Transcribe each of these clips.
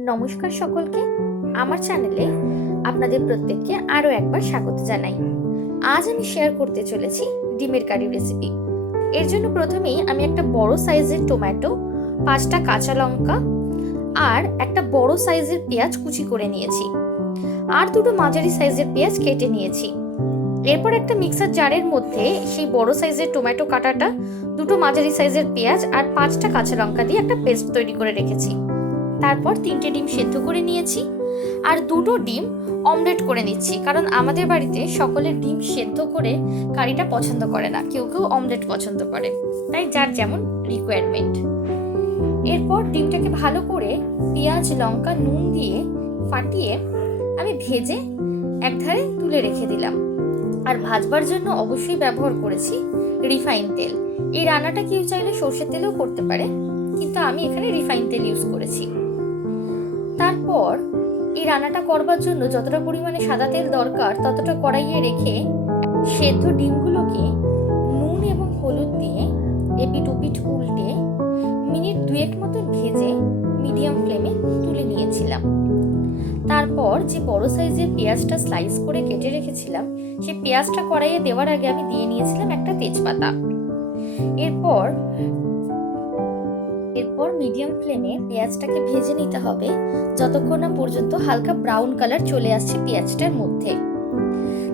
নমস্কার সকলকে। আমার চ্যানেলে আপনাদের প্রত্যেককে আরও একবার স্বাগত জানাই। আজ আমি শেয়ার করতে চলেছি ডিমের কারি রেসিপি এর জন্য প্রথমেই আমি একটা বড় সাইজের টমেটো পাঁচটা কাঁচা লঙ্কা আর একটা বড় সাইজের পেঁয়াজ কুচি করে নিয়েছি। আর দুটো মাঝারি সাইজের পেঁয়াজ কেটে নিয়েছি। এরপর একটা মিক্সার জারের মধ্যে সেই বড় সাইজের টমেটো কাটাটা, দুটো মাঝারি সাইজের পেঁয়াজ আর পাঁচটা কাঁচা লঙ্কা দিয়ে একটা পেস্ট তৈরি করে রেখেছি। তারপর তিনটে ডিম সেদ্ধ করে নিয়েছি। আর দুটো ডিম অমলেট করে নিচ্ছি, কারণ আমাদের বাড়িতে সকলে ডিম সেদ্ধ করে কারিটা পছন্দ করে না, কেউ কেউ অমলেট পছন্দ করে। তাই যার যেমন রিকোয়ারমেন্ট এরপর ডিমটাকে ভালো করে পেঁয়াজ, লঙ্কা, নুন দিয়ে ফাটিয়ে আমি ভেজে একধারে তুলে রেখে দিলাম। আর ভাজবার জন্য অবশ্যই ব্যবহার করেছি রিফাইন তেল। এই রান্নাটা কেউ চাইলে সর্ষের তেলেও করতে পারে। কিন্তু আমি এখানে রিফাইন তেল ইউজ করেছি। তারপর এই রান্নাটা করবার জন্য যতটা পরিমাণে সাদা তেল দরকার, ততটা কড়াইয়ে রেখে সেদ্ধ ডিমগুলোকে নুন এবং হলুদ দিয়ে এপিট ওপিট উল্টে মিনিট দুয়েক মতো ভেজে মিডিয়াম ফ্লেমে তুলে নিয়েছিলাম। তারপর যে বড় সাইজের পেঁয়াজটা স্লাইস করে কেটে রেখেছিলাম, সেই পেঁয়াজটা কড়াইয়ে দেওয়ার আগে আমি দিয়ে নিয়েছিলাম একটা তেজপাতা। এরপর এরপর মিডিয়াম ফ্লেমে পেঁয়াজটাকে ভেজে নিতে হবে। যতক্ষণ না পর্যন্ত হালকা ব্রাউন কালার চলে আসছে পেঁয়াজটার মধ্যে।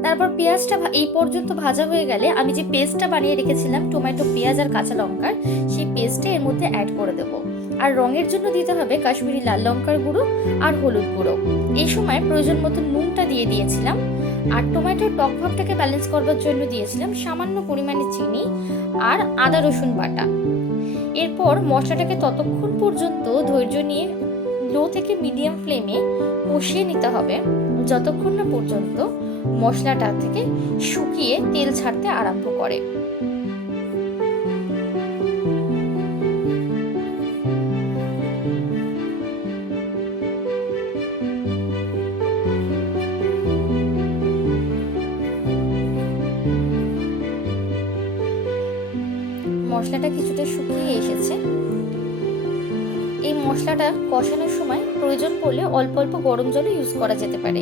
তারপর পেঁয়াজটা এই পর্যন্ত ভাজা হয়ে গেলে আমি যে পেস্টটা বানিয়ে রেখেছিলাম টমেটো পেঁয়াজ আর কাঁচা লঙ্কার, সেই পেস্টটা এর মধ্যে অ্যাড করে দেবো। আর রঙের জন্য দিতে হবে কাশ্মীরি লাল লঙ্কার গুঁড়ো আর হলুদ গুঁড়ো। এই সময় প্রয়োজন মতো নুনটা দিয়ে দিয়েছিলাম। আর টমেটোর টক ভাবটাকে ব্যালেন্স করবার জন্য দিয়েছিলাম সামান্য পরিমাণে চিনি আর আদা রসুন বাটা। এরপর মশলাটাকে ততক্ষণ পর্যন্ত ধৈর্য নিয়ে লো থেকে মিডিয়াম ফ্লেমে কষিয়ে নিতে হবে। যতক্ষণ না পর্যন্ত মশলাটা থেকে শুকিয়ে তেল ছাড়তে আরম্ভ করে। মশলাটা কিছুটা শুকিয়ে এসেছে। এই মশলাটা কষানোর সময় প্রয়োজন পড়লে অল্প অল্প গরম জলও ইউজ করা যেতে পারে।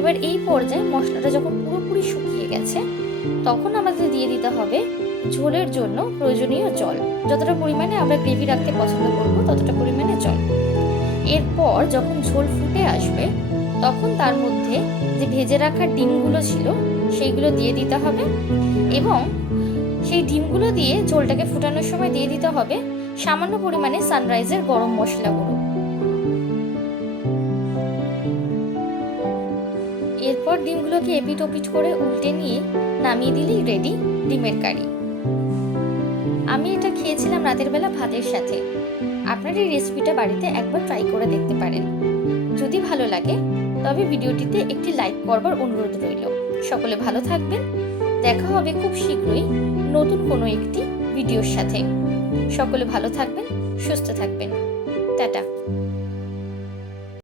এবার এই পর্যায়ে মশলাটা যখন পুরোপুরি শুকিয়ে গেছে, তখন আমাদের দিয়ে দিতে হবে ঝোলের জন্য প্রয়োজনীয় জল। যতটা পরিমাণে আমরা গ্রেভি রাখতে পছন্দ করব, ততটা পরিমাণে জল। এরপর যখন ঝোল ফুটে আসবে, তখন তার মধ্যে যে ভেজে রাখা ডিমগুলো ছিল, সেইগুলো দিয়ে দিতে হবে এবং সেই ডিমগুলো দিয়ে ঝোলটাকে ফুটানোর সময় দিয়ে দিতে হবে সামান্য পরিমাণে সানরাইজের গরম মশলা গুঁড়ো। এরপর ডিমগুলোকে এপিট ওপিট করে উল্টে নিয়ে নামিয়ে দিলেই রেডি ডিমের কারি। আমি এটা খেয়েছিলাম রাতের বেলা ভাতের সাথে। আপনার এই রেসিপিটা বাড়িতে একবার ট্রাই করে দেখতে পারেন। যদি ভালো লাগে, তবে ভিডিওটিতে একটি লাইক করবার অনুরোধ রইল। সকলে ভালো থাকবেন। দেখা হবে খুব শীঘ্রই নতুন কোনো একটি ভিডিওর সাথে। সকলে ভালো থাকবেন, সুস্থ থাকবেন। টাটা।